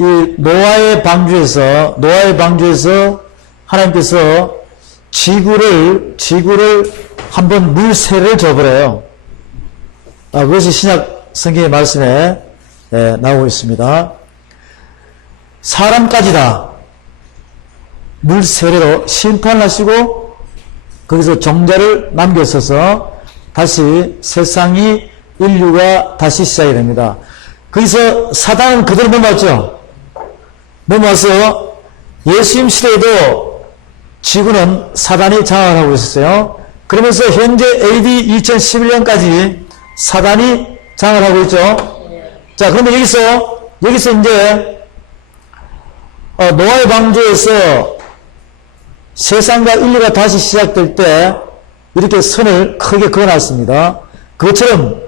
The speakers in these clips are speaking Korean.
이 노아의 방주에서 하나님께서 지구를 한번 물세를 줘버려요. 그것이 신약 성경의 말씀에 나오고 있습니다. 사람까지 다 물세례로 심판하시고 거기서 종자를 남겼어서 다시 세상이 인류가 다시 시작이 됩니다. 거기서 사단은 그대로 넘어왔죠. 넘어와서 예수님 시대에도 지구는 사단이 장악을 하고 있었어요. 그러면서 현재 AD 2011년까지 사단이 장악을 하고 있죠. 자, 그런데 여기서 이제 노아의 방주에서 세상과 인류가 다시 시작될 때 이렇게 선을 크게 그어놨습니다. 그것처럼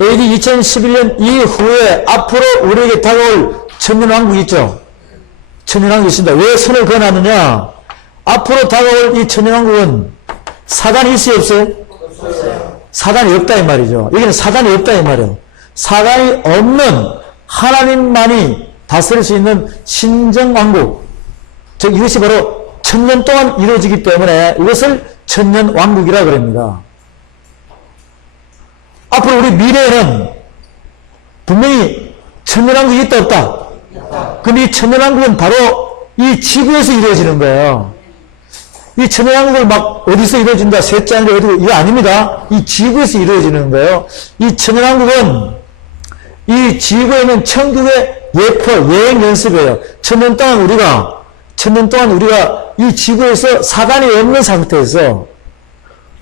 AD 2011년 이후에 앞으로 우리에게 다가올 천년왕국이 있죠. 천년왕국이 있습니다. 왜 선을 그어놨느냐? 앞으로 다가올 이 천년왕국은 사단이 있어요, 없어요? 없어요. 사단이 없다 이 말이죠. 여기는 사단이 없다 이 말이에요. 사단이 없는 하나님만이 다스릴 수 있는 신정왕국, 즉 이것이 바로 천년 동안 이루어지기 때문에 이것을 천년왕국이라고 그럽니다. 앞으로 우리 미래에는 분명히 천년왕국이 있다 없다? 그럼 이 천년왕국은 바로 이 지구에서 이루어지는 거예요. 이 천년왕국을 막 어디서 이루어진다, 셋째 하늘에 어디고, 이거 아닙니다. 이 지구에서 이루어지는 거예요. 이 천년왕국은 이 지구에 있는 천국의 예포, 예행 연습이에요. 천년 동안 우리가 이 지구에서 사단이 없는 상태에서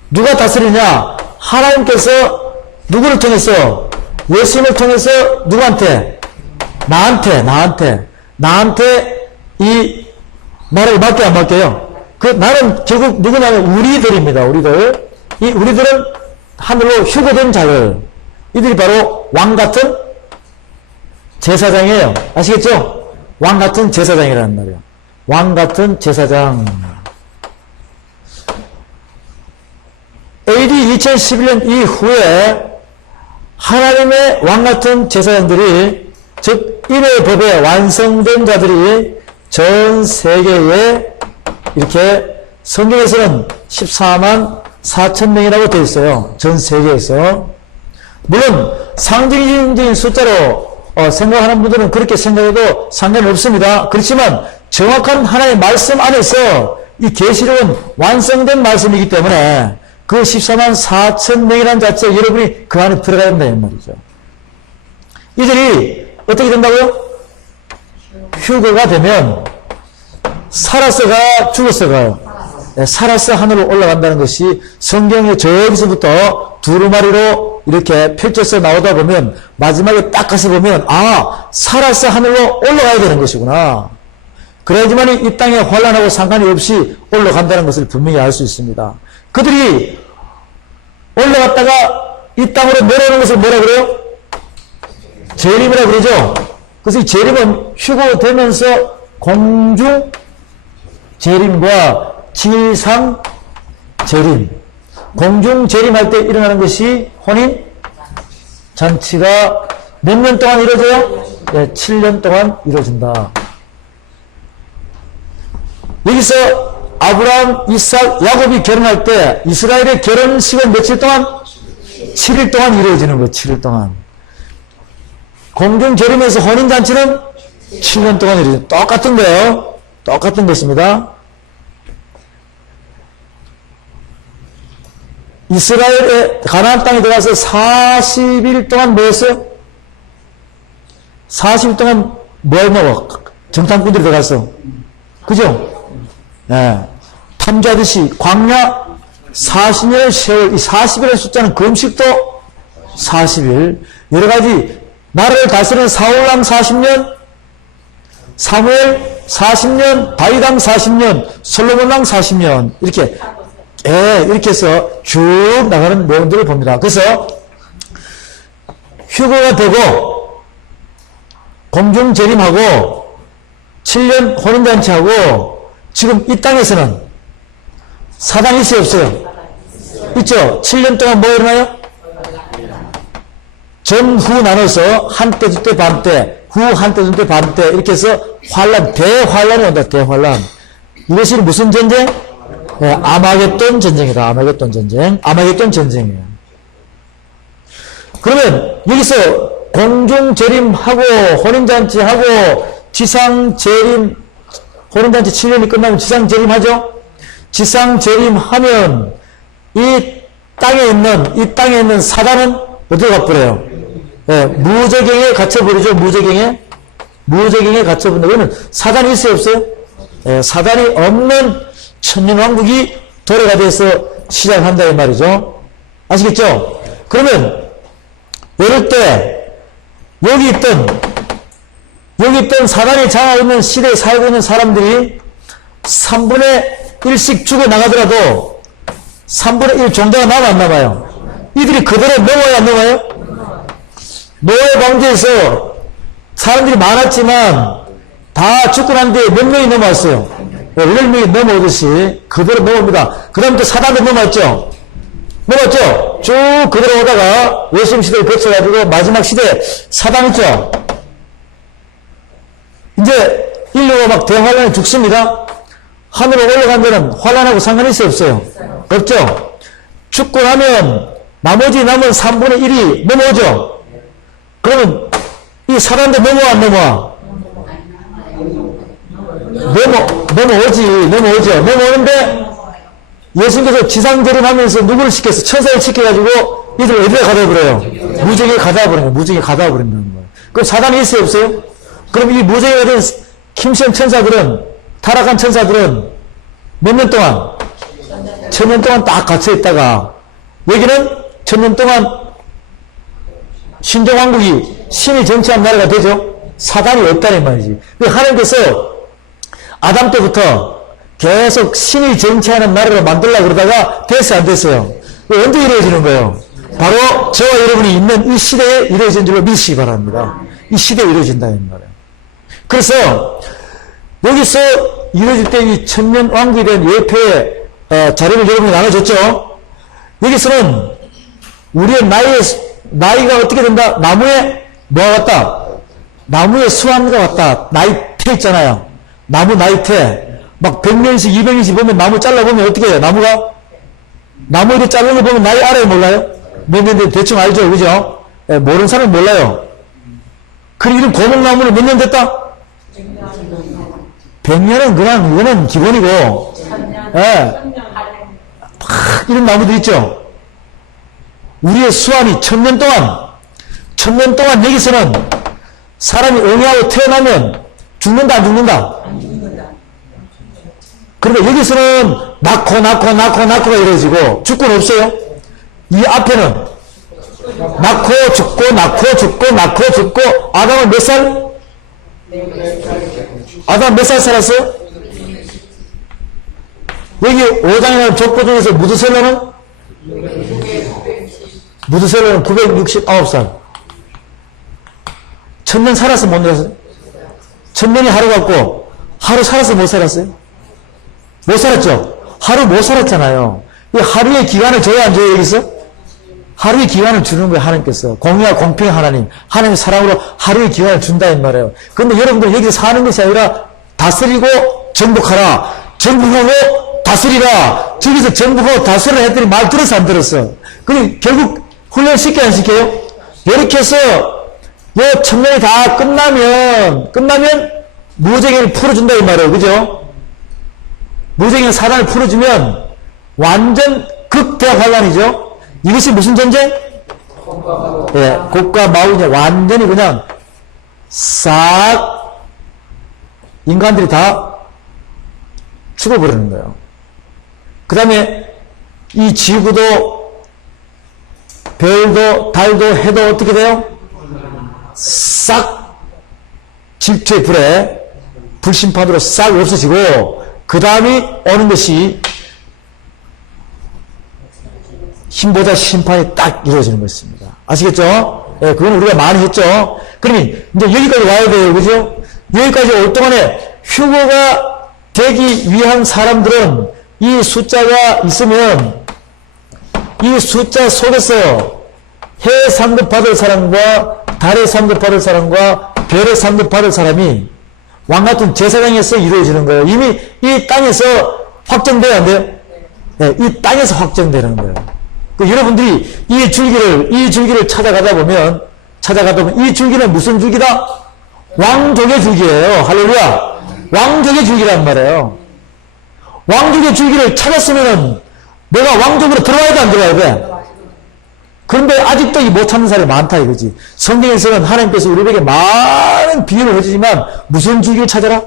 누가 다스리냐? 하나님께서 누구를 통해서? 예수님을 통해서 누구한테? 나한테 이 나를 맡겨 안 맡겨요? 그 나는 결국 누구냐면 우리들입니다. 우리들은 하늘로 휴거된 자들. 이들이 바로 왕같은 제사장이에요. 아시겠죠? 왕같은 제사장이라는 말이에요. 왕같은 제사장. AD 2011년 이후에 하나님의 왕같은 제사장들이, 즉 인의 법에 완성된 자들이 전 세계에 이렇게 성경에서는 14만 4천 명이라고 되어 있어요. 전 세계에서. 물론 상징적인 숫자로 생각하는 분들은 그렇게 생각해도 상관이 없습니다. 그렇지만 정확한 하나님의 말씀 안에서 이 계시록은 완성된 말씀이기 때문에 그 14만 4천 명이라는 자체 여러분이 그 안에 들어가야 된다는 말이죠. 이들이 어떻게 된다고요? 휴거가 되면 살았어가 죽었어가요? 네, 살았어 하늘로 올라간다는 것이 성경에 저기서부터 두루마리로 이렇게 펼쳐서 나오다 보면 마지막에 딱 가서 보면 살았어 하늘로 올라가야 되는 것이구나. 그래야지만 이 땅에 환란하고 상관이 없이 올라간다는 것을 분명히 알 수 있습니다. 그들이 올라갔다가 이 땅으로 내려오는 것을 뭐라 그래요? 재림이라 그러죠. 그래서 이 재림은 휴거되면서 공중 재림과 지상 재림, 공중 재림할 때 일어나는 것이 혼인 잔치가 몇 년 동안 이루어져요? 네, 7년 동안 이루어진다. 여기서 아브라함, 이삭, 야곱이 결혼할 때 이스라엘의 결혼식은 며칠 동안? 7일 동안 이루어지는 거예요. 7일 동안. 공중 재림에서 혼인 잔치는 7년 동안 이루어져요. 똑같은 거예요. 똑같은 것입니다. 이스라엘의 가나안 땅에 들어가서 40일 동안 뭐였어요? 40일 동안 뭘 먹어? 정탐꾼들이 들어갔어. 그죠? 네. 탐지하듯이 광야 40년의 세월, 이 40일의 숫자는 금식도 40일, 여러 가지 나라를 다스리는 사울왕 40년, 사무엘 40년, 다윗왕 40년, 솔로몬왕 40년, 이렇게 해서 쭉 나가는 내용들을 봅니다. 그래서 휴거가 되고 공중 재림하고 7년 혼인잔치하고 지금 이 땅에서는 사단이 있어요, 없어요? 있죠? 7년 동안 뭐 일어나요? 전후 나눠서 한때, 주때, 반때, 후 한때 정도 반때 이렇게 해서 환란, 대환란이 온다. 대환란. 이것이 무슨 전쟁? 네, 아마겟돈 전쟁이다. 아마겟돈 전쟁. 아마겟돈 전쟁이에요. 그러면 여기서 공중재림하고 혼인잔치하고 지상재림, 혼인잔치 7년이 끝나면 지상재림하죠? 지상재림하면 이 땅에 있는 사단은 어디로 가버려요? 네, 무저갱에 갇혀버리죠. 무저갱에 갇혀버린다. 그러면 사단이 있어요, 없어요? 네, 사단이 없는 천년왕국이 도래가 돼서 시작한다 이 말이죠. 아시겠죠? 그러면 이럴 때 여기 있던 사단이 장악하고 있는 시대에 살고 있는 사람들이 3분의 1씩 죽어나가더라도 3분의 1 정도가 남아 안 남아요? 이들이 그대로 넘어야 안 넘어요? 노예 방주에서 사람들이 많았지만 다 죽고 난 뒤에 몇 명이 넘어왔어요? 10명이 넘어오듯이 그대로 넘어옵니다. 그 다음 또 사단도 넘어왔죠? 쭉 그대로 오다가 예수님 시대를 거쳐가지고 마지막 시대에 사단 있죠? 이제 인류가 막 대환란에 죽습니다. 하늘로 올라간 데는 환란하고 상관이 있어요, 없어요? 없죠? 죽고 나면 나머지 남은 3분의 1이 넘어오죠? 그러면 이 사단도 넘어와 안 넘어와? 넘어오죠. 넘어오는데 예수님께서 지상재림하면서 누구를 시켰어? 천사를 시켜가지고 이들 어디에 가둬버려요? 무적에 가둬버려요. 무적에 가둬버린다는 거예요. 그럼 사단이 있어요, 없어요? 그럼 이 무적에 된 킴시험 천사들은, 타락한 천사들은 몇 년 동안? 1000년 동안 딱 갇혀있다가 여기는 1000년 동안 신정왕국이 신이 정치한 나라가 되죠? 사단이 없다는 말이지. 하나님께서 아담 때부터 계속 신이 정치하는 나라를 만들려고 그러다가 됐어요, 안 됐어요? 언제 이루어지는 거예요? 바로 저와 여러분이 있는 이 시대에 이루어진 줄로 믿으시기 바랍니다. 이 시대에 이루어진다, 이 말이에요. 그래서 여기서 이루어질 때 이 천년 왕국에 대한 예표의 자료를 여러분이 나눠줬죠? 여기서는 우리의 나이가 어떻게 된다? 나무에 뭐가 같다? 나무에 수완과 같다. 나이테 있잖아요. 나무 나이테. 막 100년씩 200년씩 보면 나무 잘라보면 어떻게 해요? 나무 이렇게 자르는 거 보면 나이 알아요? 몰라요? 몇 년 된 대충 알죠? 그죠? 예, 모르는 사람은 몰라요. 그리고 이런 고목나무는 몇 년 됐다? 100년은 그냥 이거는 기본이고, 예. 이런 나무들 있죠? 우리의 수완이 1000년 동안 여기서는 사람이 응애하고 태어나면 죽는다, 안 죽는다? 그러니까 여기서는 낳고가 이루어지고 죽고는 없어요. 이 앞에는 낳고 죽고 아담은 몇 살? 아담 몇 살 살았어요? 여기 5장이라는 족보 중에서 무드셀러는 969살. 1000년 살았어, 못 살았어요? 1000년이 하루 같고, 하루 살았어, 못 살았어요? 못 살았죠? 하루 못 살았잖아요. 이 하루의 기간을 줘야 안 줘요, 여기서? 하루의 기간을 주는 거예요, 하나님께서. 공의와 공평 하나님. 하나님의 사랑으로 하루의 기간을 준다, 이 말이에요. 그런데 여러분들 여기서 사는 것이 아니라 다스리고 정복하라. 정복하고 다스리라. 저기서 정복하고 다스리라 했더니 말 들었어, 안 들었어? 그럼 결국 훈련 시켜, 안 시켜요? 이렇게 해서 요 천년이 다 끝나면 무저갱을 풀어준다, 이 말이에요. 그죠? 무저갱 사단을 풀어주면 완전 극대환란이죠? 이것이 무슨 전쟁? 예, 곡과 마우냐 완전히 그냥 싹 인간들이 다 죽어버리는 거예요. 그 다음에 이 지구도 별도 달도 해도 어떻게 돼요? 싹 질투의 불에 불심판으로 싹 없어지고 그 다음이 오는 것이 힘보다 심판이 딱 이루어지는 것입니다. 아시겠죠? 예, 그건 우리가 많이 했죠? 그러면 이제 여기까지 와야 돼요. 그죠? 여기까지 올 동안에 휴거가 되기 위한 사람들은 이 숫자가 있으면 이 숫자 속에서 해 상급 받을 사람과 달에 상급 받을 사람과 별의 상급 받을 사람이 왕 같은 제사장에서 이루어지는 거예요. 이미 이 땅에서 확정돼야 안 돼요? 네, 이 땅에서 확정되는 거예요. 여러분들이 이 줄기를 찾아가다 보면 이 줄기는 무슨 줄기다? 왕족의 줄기예요. 할렐루야. 왕족의 줄기란 말이에요. 왕족의 줄기를 찾았으면 내가 왕족으로 들어와야 돼, 안 들어와야 돼? 그런데 아직도 못 찾는 사람이 많다 이거지. 성경에서는 하나님께서 우리에게 많은 비유를 해주지만 무슨 줄기를 찾아라?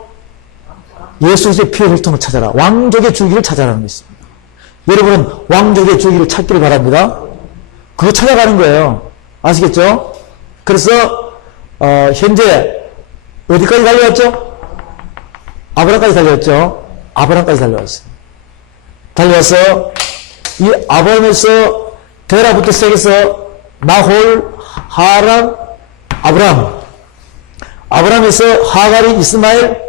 예수 그리스도의 피의 혈통을 찾아라. 왕족의 줄기를 찾아라는 것입니다. 여러분은 왕족의 줄기를 찾기를 바랍니다. 그거 찾아가는 거예요. 아시겠죠? 그래서 현재 어디까지 달려왔죠? 아브라함까지 달려왔죠? 아브라함까지 달려왔어요. 달려와서 이 아브라함에서 데라부터 시작해서 나홀, 하란, 아브라함. 아브라함에서 하갈이 이스마엘,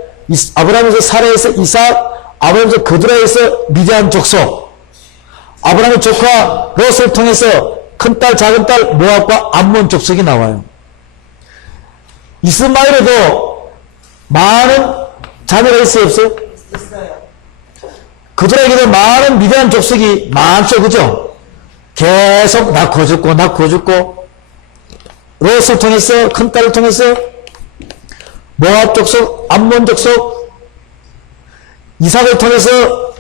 아브라함에서 사라에서 이삭, 아브라함에서 그드라에서 미디안 족속. 아브라함의 조카 롯을 통해서 큰딸, 작은딸, 모압과 암몬 족속이 나와요. 이스마엘에도 많은 자녀가 있어요, 없어요? 있어요. 그들에게도 많은 미디안 족속이 많죠, 그죠? 계속 낳고 죽고, 롯을 통해서, 큰딸을 통해서, 모압 족속, 암몬 족속, 이삭을 통해서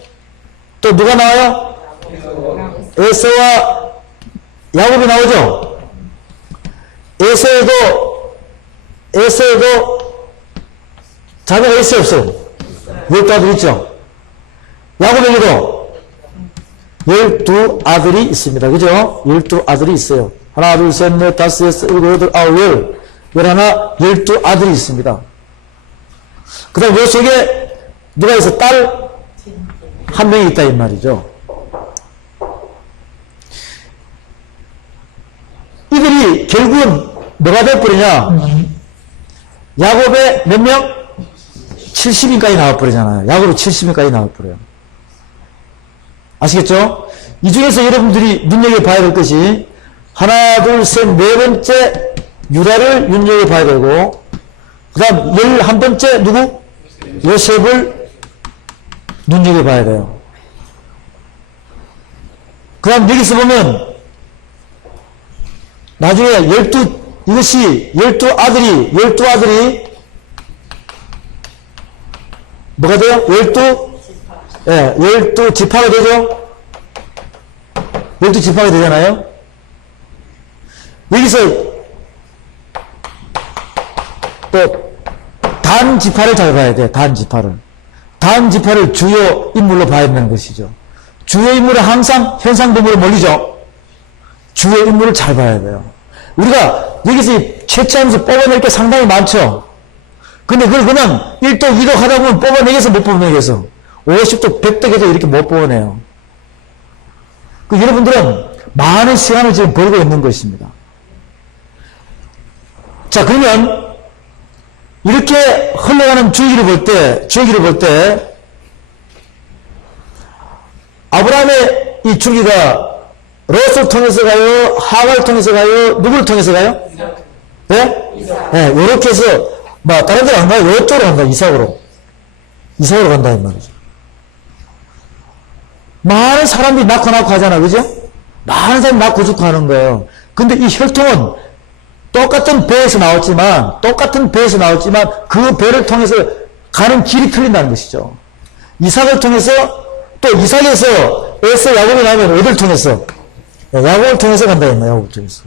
또 누가 나와요? 에서와 야곱이 나오죠? 에서에도 자녀가 있어요, 없어요? 12아들 있죠? 야곱에게도 12아들이 있습니다. 그죠? 12아들이 있어요. 하나, 둘, 셋, 넷, 다섯, 여섯, 일곱, 여덟, 아홉, 열. 12아들이 있습니다. 그 다음 요 속에 누가 있어? 딸? 한 명이 있다, 이 말이죠. 이들이 결국은 뭐가 돼버리냐? 야곱의 몇 명? 70인까지 나와버리잖아요. 야곱이 70인까지 나와버려요. 아시겠죠? 이 중에서 여러분들이 눈여겨봐야 될 것이 하나, 둘, 셋, 네 번째 유다를 눈여겨봐야 되고 그 다음 11번째 누구? 요셉을 눈여겨봐야 돼요. 그 다음 여기서 보면 나중에 12아들이 뭐가 돼요? 12지파가 되죠? 12지파가 되잖아요? 여기서 또 단지파를 잘 봐야 돼, 단지파를. 단지파를 주요 인물로 봐야 된다는 것이죠. 주요 인물은 항상 현상범으로 몰리죠? 주요 인물을 잘 봐야 돼요. 우리가 여기서 채취하면서 뽑아낼 게 상당히 많죠? 근데 그걸 그냥 1독, 2독 하다 보면 뽑아내겠어, 못 뽑아내겠어? 50독, 100독에도 이렇게 못 뽑아내요. 여러분들은 많은 시간을 지금 벌고 있는 것입니다. 자, 그러면 이렇게 흘러가는 주기를 볼 때, 아브라함의 이 주기가 롯을 통해서 가요? 하갈을 통해서 가요? 누구를 통해서 가요? 네? 네, 이렇게 해서, 다른 데로 안 가요? 이쪽으로 간다, 이삭으로. 이삭으로 간다, 이 말이죠. 많은 사람들이 낳고 하잖아, 그죠? 많은 사람이 낳고 죽고 하는 거예요. 근데 이 혈통은 똑같은 배에서 나왔지만, 그 배를 통해서 가는 길이 틀린다는 것이죠. 이삭을 통해서, 또 이삭에서 에서 야곱이 나오면 어딜 통해서? 야곱을 통해서 간다, 야곱을 통해서.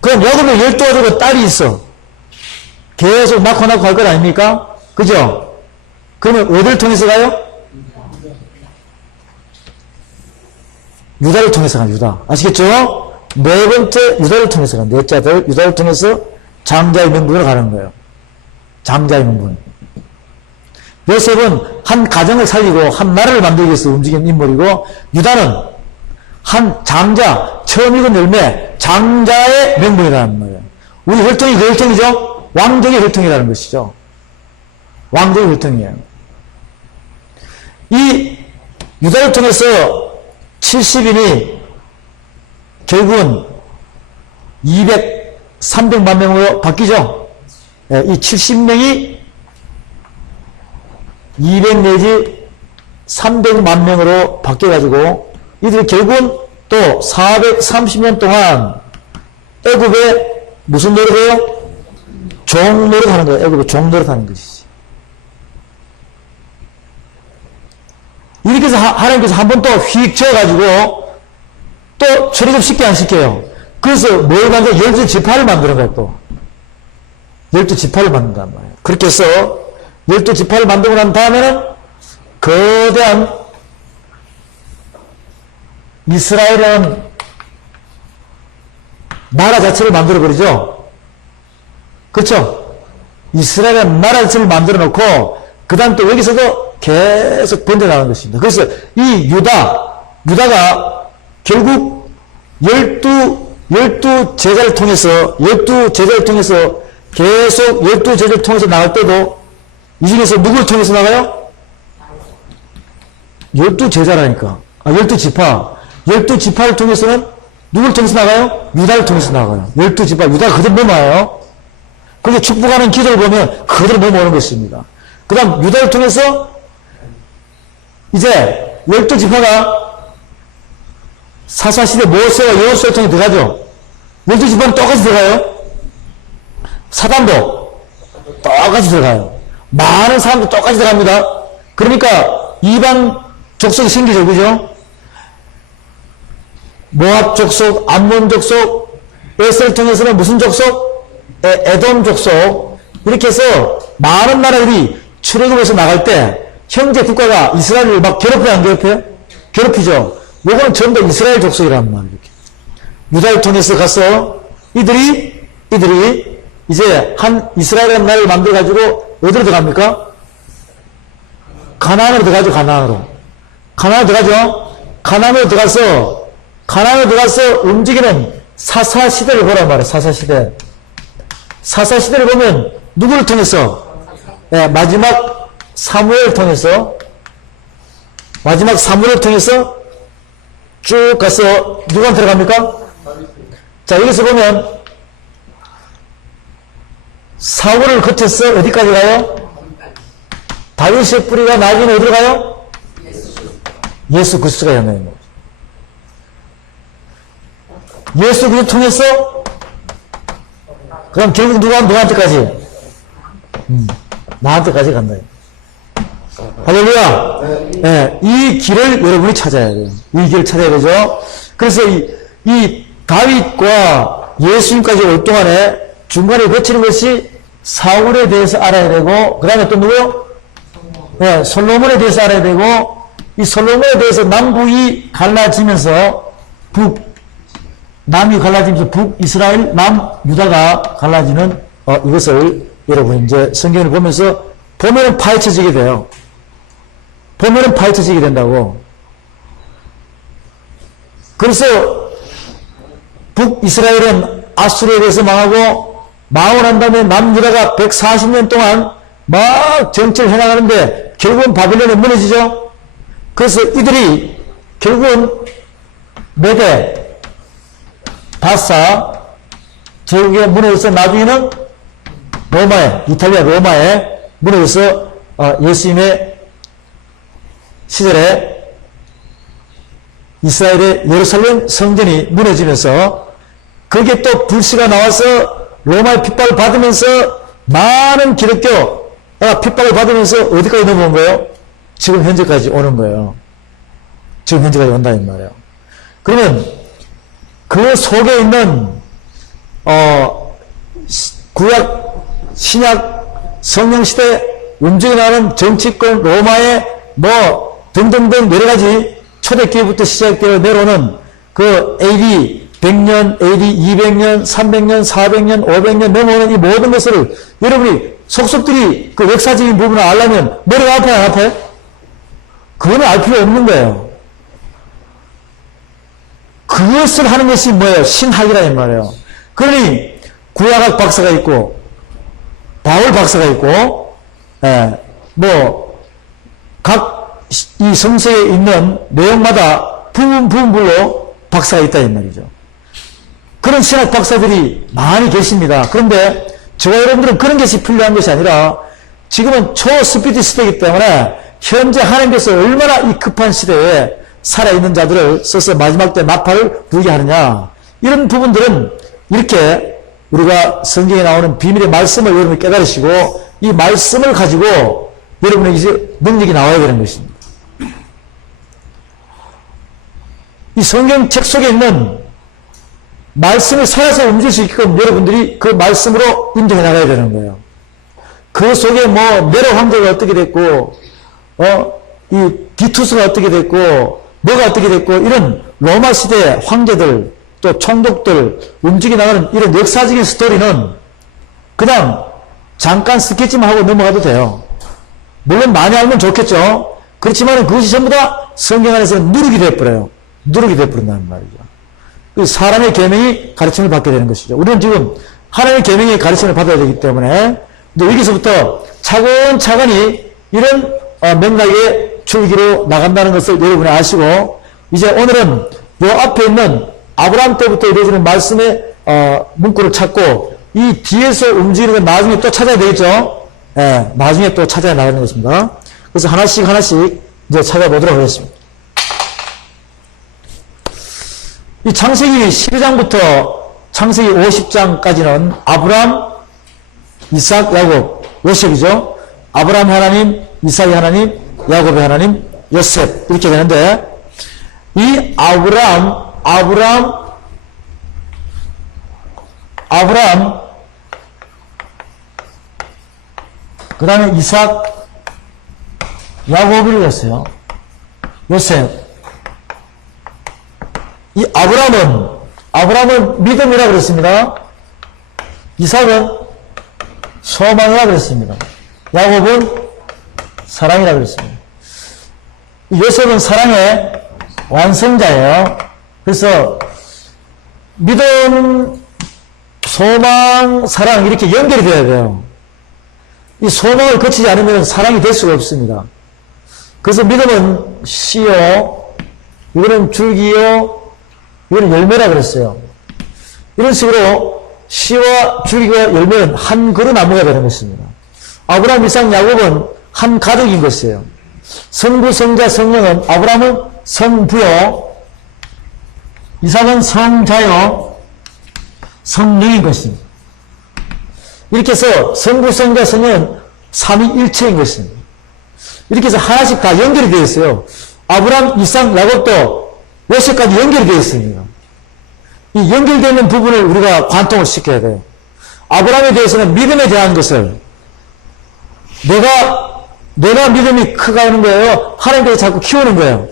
그럼 야곱의 12아들과 딸이 있어. 계속 낳고 할 것 아닙니까? 그죠? 그러면 어딜 통해서 가요? 유다를 통해서 가요, 유다. 아시겠죠? 네 번째 유다를 통해서 가요. 넷째 아들 유다를 통해서 장자의 명분으로 가는 거예요. 장자의 명분. 요셉은 한 가정을 살리고 한 나라를 만들기 위해서 움직인 인물이고, 유다는 한 장자, 처음 익은 열매, 장자의 명분이라는 거예요. 우리 혈통이 그 혈통이죠? 왕족의 혈통이라는 것이죠. 왕족의 혈통이에요. 이 유다를 통해서 70인이 결국은 300만 명으로 바뀌죠. 예, 이 70명이 200 내지 300만 명으로 바뀌어가지고 이들이 결국은 또 430년 동안 애굽에 무슨 노릇해요? 종 노릇하는 거예요. 애굽에 종 노릇하는 것이지. 이렇게 해서 하나님께서 한 번 또 휙 쳐가지고 또 출애굽 쉽게 안 시켜요. 그래서 뭘 만들어? 12지파를 만드는 거예요, 또. 12지파를 만든단 말이에요. 그렇게 해서 12지파를 만들고 난 다음에는 거대한 이스라엘은 나라 자체를 만들어버리죠. 그렇죠? 이스라엘은 나라 자체를 만들어 놓고 그 다음 또 여기서도 계속 번져나가는 것입니다. 그래서 이 유다가 결국 12 제자를 통해서 계속 12제자를 통해서 나갈 때도 이 중에서 누구를 통해서 나가요? 12제자라니까. 12지파. 12지파를 통해서는 누구를 통해서 나가요? 유다를 통해서 나가요. 12지파. 유다가 그대로 넘어와요. 그런데 축복하는 기도를 보면 그대로 넘어오는 것입니다. 그 다음 유다를 통해서 이제 12지파가 사사시대 모세와 여호수아를 통해 들어가죠. 12지파는 똑같이 들어가요. 사단도 똑같이 들어가요. 많은 사람도 똑같이 들어갑니다. 그러니까 이방 족속이 생기죠. 그죠? 모압 족속, 암몬 족속, 에스를 통해서는 무슨 족속? 에돔 족속. 이렇게 해서 많은 나라들이 출애굽에서 나갈 때 형제 국가가 이스라엘을 막 괴롭혀요, 안 괴롭혀요? 괴롭히죠. 요거는 전부 이스라엘 족속이란 말이에요. 유다를 통해서 가서 이들이 이제 한 이스라엘이라는 나라를 만들어가지고 어디로 들어갑니까? 가나안으로 들어가죠. 가나안으로 들어가죠. 가나안으로 들어가서 움직이는 사사시대를 보란 말이에요. 사사시대를 보면 누구를 통해서? 네, 마지막 사무엘을 통해서 쭉 가서 누구한테 들어갑니까? 자, 여기서 보면 사울을 거쳐서 어디까지 가요? 다윗의 뿌리가 나중에 어디로 가요? 예수 그리스도가 연결된 거죠. 예수 그리스도 통해서 그럼 결국 누구한테까지? 나한테까지 간다. 할렐루야. 네, 이 길을 여러분이 찾아야 돼요. 이 길을 찾아야 되죠. 그래서 이 다윗과 예수님까지 올 동안에 중간에 거치는 것이 사울에 대해서 알아야 되고, 그 다음에 또 누구요? 네, 솔로몬에 대해서 알아야 되고, 이 솔로몬에 대해서 남북이 갈라지면서 남이 갈라지면서 북이스라엘, 남유다가 갈라지는 이것을 여러분 이제 성경을 보면은 파헤쳐지게 돼요. 보면은 파헤쳐지게 된다고. 그래서 북이스라엘은 아수르에 대해서 망하고 난 다음에 남유다가 140년 동안 막 정치를 해나가는데 결국은 바빌론에 무너지죠. 그래서 이들이 결국은 메대, 바사, 제국에 무너져서 나중에는 이탈리아 로마에 무너져서 예수님의 시절에 이스라엘의 예루살렘 성전이 무너지면서 거기에 또 불씨가 나와서 로마의 핍박을 받으면서 많은 기독교가 핍박을 받으면서 어디까지 넘어온 거예요? 지금 현재까지 오는 거예요. 지금 현재까지 온다 이 말이에요. 그러면 그 속에 있는 구약, 신약, 성령시대 움직여나가는 정치권, 로마의 등등등 여러가지 초대교회부터 시작되어 내려오는 그 AD 100년, AD 200년, 300년, 400년, 500년 넘어오는 이 모든 것을 여러분이 속속들이 그 역사적인 부분을 알려면 머리가 아파요, 안 아파요? 그거는 알 필요 없는 거예요. 그것을 하는 것이 뭐예요? 신학이라 이 말이에요. 그러니 구약학 박사가 있고 바울 박사가 있고 각 이 성서에 있는 내용마다 부분별로 박사가 있다 이 말이죠. 그런 신학 박사들이 많이 계십니다. 그런데 저와 여러분들은 그런 것이 필요한 것이 아니라 지금은 초스피드 시대이기 때문에 현재 하나님께서 얼마나 이 급한 시대에 살아있는 자들을 써서 마지막 때 나팔을 불게 하느냐, 이런 부분들은 이렇게 우리가 성경에 나오는 비밀의 말씀을 여러분이 깨달으시고 이 말씀을 가지고 여러분에게 이제 능력이 나와야 되는 것입니다. 이 성경책 속에 있는 말씀을 살아서 움직일 수 있게끔 여러분들이 그 말씀으로 인정해 나가야 되는 거예요. 그 속에 뭐 네로 황제가 어떻게 됐고, 이 디투스가 어떻게 됐고, 뭐가 어떻게 됐고, 이런 로마 시대 황제들, 또 총독들 움직여 나가는 이런 역사적인 스토리는 그냥 잠깐 스케치만 하고 넘어가도 돼요. 물론 많이 알면 좋겠죠. 그렇지만 그것이 전부 다 성경 안에서 누룩이 되어버려요. 누룩이 되어버린다는 말이죠. 사람의 계명이 가르침을 받게 되는 것이죠. 우리는 지금 하나님의 계명의 가르침을 받아야 되기 때문에 여기서부터 차근차근히 이런 맥락의 줄기로 나간다는 것을 여러분이 아시고, 이제 오늘은 요 앞에 있는 아브라함 때부터 이루어지는 말씀의 문구를 찾고 이 뒤에서 움직이는 건 나중에 또 찾아야 되겠죠. 예, 나중에 또 찾아야 나가는 것입니다. 그래서 하나씩 이제 찾아보도록 하겠습니다. 이 창세기 12장부터 창세기 50장까지는 아브라함, 이삭, 야곱, 요셉이죠. 아브라함 하나님, 이삭의 하나님, 야곱의 하나님, 요셉, 이렇게 되는데, 이 아브라함, 그 다음에 이삭, 야곱을 했어요. 요셉. 이 아브라함은 믿음이라고 그랬습니다. 이삭은 소망이라고 그랬습니다. 야곱은 사랑이라고 그랬습니다. 요셉은 사랑의 완성자예요. 그래서 믿음, 소망, 사랑 이렇게 연결이 돼야 돼요. 이 소망을 거치지 않으면 사랑이 될 수가 없습니다. 그래서 믿음은 씨요, 이거는 줄기요, 이거는 열매라 그랬어요. 이런 식으로 씨와 줄기와 열매는 한 그루 나무가 되는 것입니다. 아브라함, 이삭, 야곱은 한 가족인 것이에요. 성부, 성자, 성령은 아브라함은 성부요, 이삭은 성자요, 성령인 것입니다. 이렇게 해서 성부, 성자, 성령은 삼위일체인 것입니다. 이렇게 해서 하나씩 다 연결이 되어 있어요. 아브라함, 이삭, 야곱도 요셉까지 연결이 되어 있습니다. 이 연결되어 있는 부분을 우리가 관통을 시켜야 돼요. 아브라함에 대해서는 믿음에 대한 것을 내가 믿음이 커가는 거예요. 하나님께서 자꾸 키우는 거예요.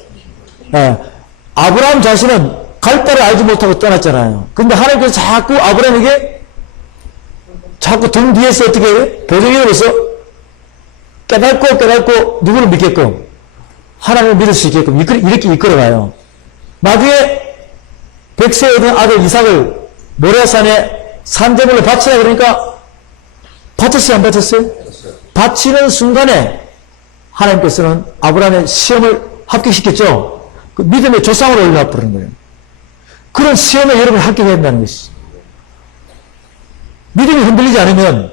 예. 아브라함 자신은 갈 바를 알지 못하고 떠났잖아요. 근데 하나님께서 자꾸 아브라함에게 자꾸 등 뒤에서 어떻게 해요? 보정해서 깨닫고 누구를 믿게끔, 하나님을 믿을 수 있게끔 이렇게 이끌어가요. 나중에 100세에 된 아들 이삭을 모리아산에 산제물로 바치라 그러니까 바쳤어요, 안 바쳤어요? 바치는 순간에 하나님께서는 아브라함의 시험을 합격시켰죠. 그 믿음의 조상으로 올려버리는 거예요. 그런 시험에 여러분이 합격해야 한다는 것이죠. 믿음이 흔들리지 않으면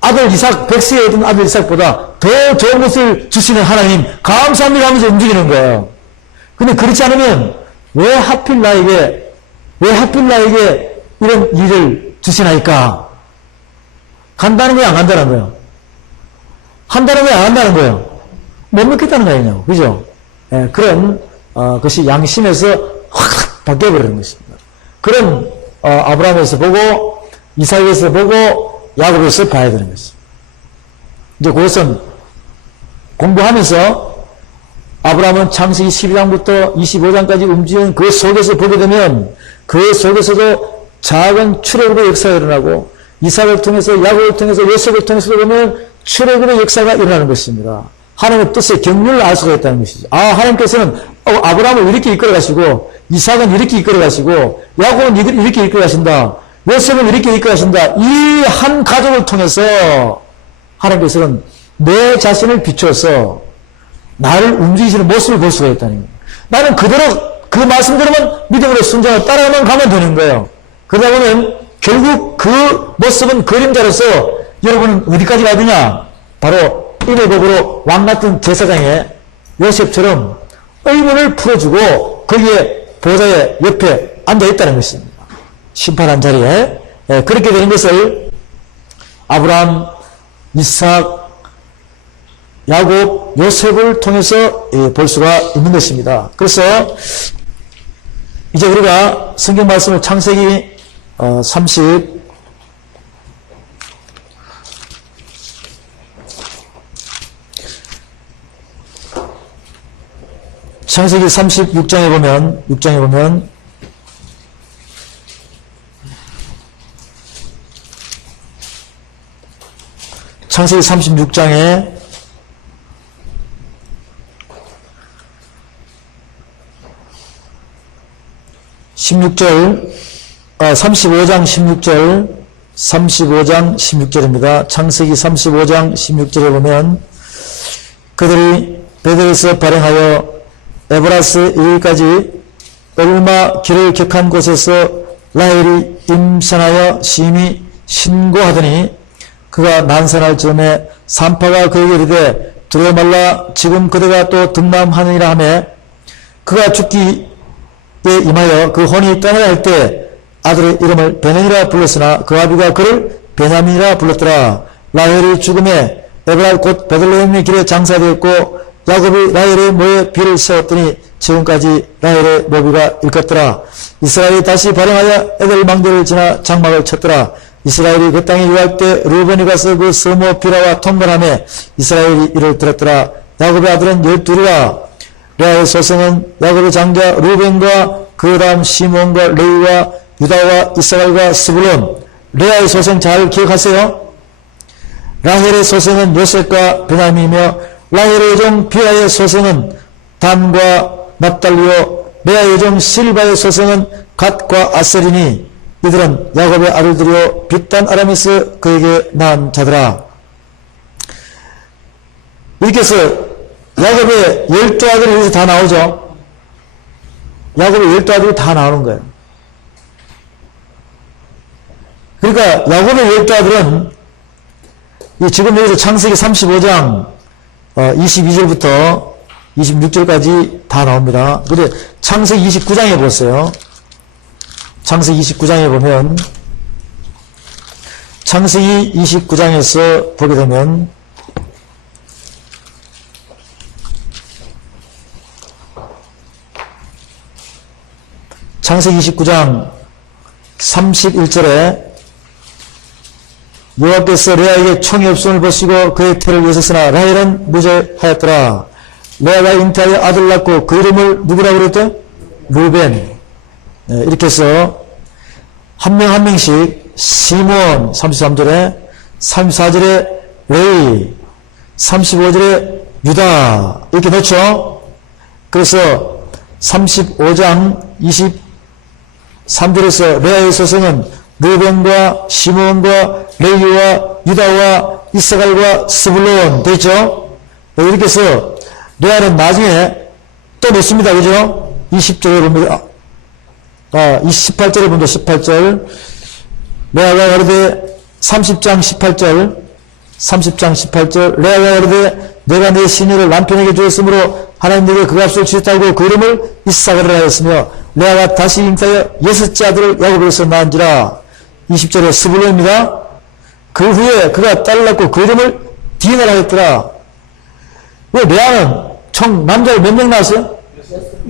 아들 이삭, 100세에 얻은 아들 이삭보다 더 좋은 것을 주시는 하나님 감사합니다 하면서 움직이는 거예요. 근데 그렇지 않으면 왜 하필 나에게 이런 일을 주시나이까? 간다는 거야, 안 간다는 거예요? 한다는 거야, 안 한다는 거예요? 못 믿겠다는 거 아니냐고, 그죠? 예, 그런 것이 양심에서 확 바뀌어버리는 것입니다. 그런 아브라함에서 보고 이삭에서 보고 야곱에서 봐야 되는 것입니다. 이제 그것은 공부하면서 아브라함은 창세기 12장부터 25장까지 움직이는 그 속에서 보게 되면 그 속에서도 작은 출애굽의 역사가 일어나고 이삭을 통해서 야곱을 통해서 요셉을 통해서 보면 출애굽의 역사가 일어나는 것입니다. 하나님의 뜻의 경륜을 알 수가 있다는 것이죠. 하나님께서는 아브라함을 이렇게 이끌어가시고 이삭은 이렇게 이끌어가시고 야곱은 이렇게 이끌어가신다. 요셉은 이렇게 이끌어가신다. 이 한 가족을 통해서 하나님께서는 내 자신을 비춰서 나를 움직이시는 모습을 볼 수가 있다는 거예요. 나는 그대로 그 말씀 들으면 믿음으로 순종하고 따라가면 가면 되는 거예요. 그러다 보면 결국 그 모습은 그림자로서 여러분은 어디까지 가느냐? 바로 이매복으로 왕같은 제사장의 요셉처럼 의문을 풀어주고 거기에 보좌의 옆에 앉아있다는 것입니다. 심판한 자리에. 그렇게 되는 것을 아브라함, 이삭, 야곱, 요셉을 통해서 볼 수가 있는 것입니다. 그래서 이제 우리가 성경 말씀을 창세기 36장에 보면 창세기 36장에 35장 16절입니다. 창세기 35장 16절에 보면 그들이 베델에서 발행하여 에브라스 이르기까지 얼마 길을 격한 곳에서 라헬이 임산하여 심히 신고하더니 그가 난산할 즈음에 산파가 그에게 이르되 두려워 말라 지금 그대가 또 득남하느니라 하매 그가 죽기에 임하여 그 혼이 떠나야 할 때 아들의 이름을 베냐민이라 불렀으나 그 아비가 그를 베냐민이라 불렀더라. 라헬이 죽음에 에브라 곧 베들레헴의 길에 장사되었고 야곱이 라헬의 모에 비를 세웠더니 지금까지 라헬의 모비가 일컫더라. 이스라엘이 다시 발행하여 에델 망대를 지나 장막을 쳤더라. 이스라엘이 그 땅에 유할 때 루벤이 가서 그 스모 비라와 통관하며 이스라엘이 이를 들었더라. 야곱의 아들은 12이라. 레아의 소생은 야곱의 장자 루벤과 그 다음 시몬과 레위와 유다와 이스라엘과 스불론. 레아의 소생 잘 기억하세요. 라헬의 소생은 요셉과 베냐민이며 라헬의 종 비아의 소생은 단과 납달리요 레아의 종 실바의 소생은 갓과 아셀이니 이들은 야곱의 아들들이요 빅단 아람에서 그에게 낳은 자들아. 이렇게 해서 야곱의 12아들이 여기서 다 나오죠. 야곱의 12아들이 다 나오는 거예요. 그러니까 야곱의 12아들은 지금 여기서 창세기 35장 22절부터 26절까지 다 나옵니다. 근데 창세기 29장에 보세요. 창세기 29장에 보면 창세기 29장에서 보게 되면 창세기 29장 31절에 여호와께서 레아에게 총이 없음을 보시고 그의 태를 여셨으나 라헬은 무죄하였더라. 레아가 잉태하여 아들 낳고 그 이름을 누구라고 그랬대? 루벤. 이렇게 해서 한 명 한 명씩 시몬 33절에 34절에 레위 35절에 유다 이렇게 넣죠. 그래서 35장 23절에서 레아의 소생은 루벤과 시몬과 레위와 유다와 이스라엘과 스불론 되죠. 이렇게 해서 레아는 나중에 또 넣습니다. 그죠? 20절에 보면 18절에 보면 18절 레아가 가로되 30장 18절 레아가 가로되 내가 내 시녀를 남편에게 주었으므로 하나님 내게 그 값을 주셨다고 그 이름을 이삭을 하였으며 레아가 다시 잉태하여 6째 아들을 야곱에게서 낳은지라. 20절에 스불론입니다. 그 후에 그가 딸을 낳고 그 이름을 디나라 했더라. 왜 레아는 총 남자를 몇 명 낳았어요?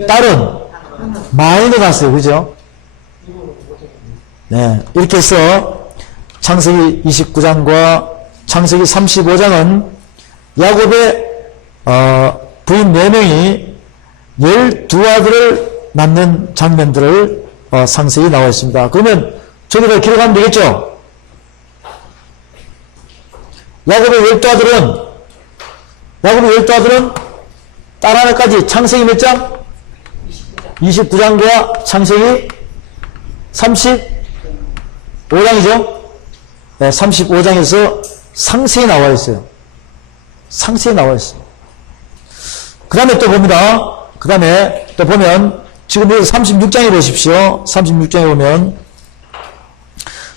딸은 많이 낳았어요. 그죠? 네. 이렇게 해서 창세기 29장과 창세기 35장은 야곱의 부인 4명이 12아들을 낳는 장면들을 상세히 나와 있습니다. 그러면 저기다 기록하면 되겠죠? 야곱의 12아들은 딸 하나까지 창세기 몇 장? 29장과 창세기 35장이죠? 네, 35장에서 상세히 나와 있어요. 상세히 나와 있어요. 그 다음에 또 봅니다. 그 다음에 또 보면 지금 여기 36장에 보십시오. 36장에 보면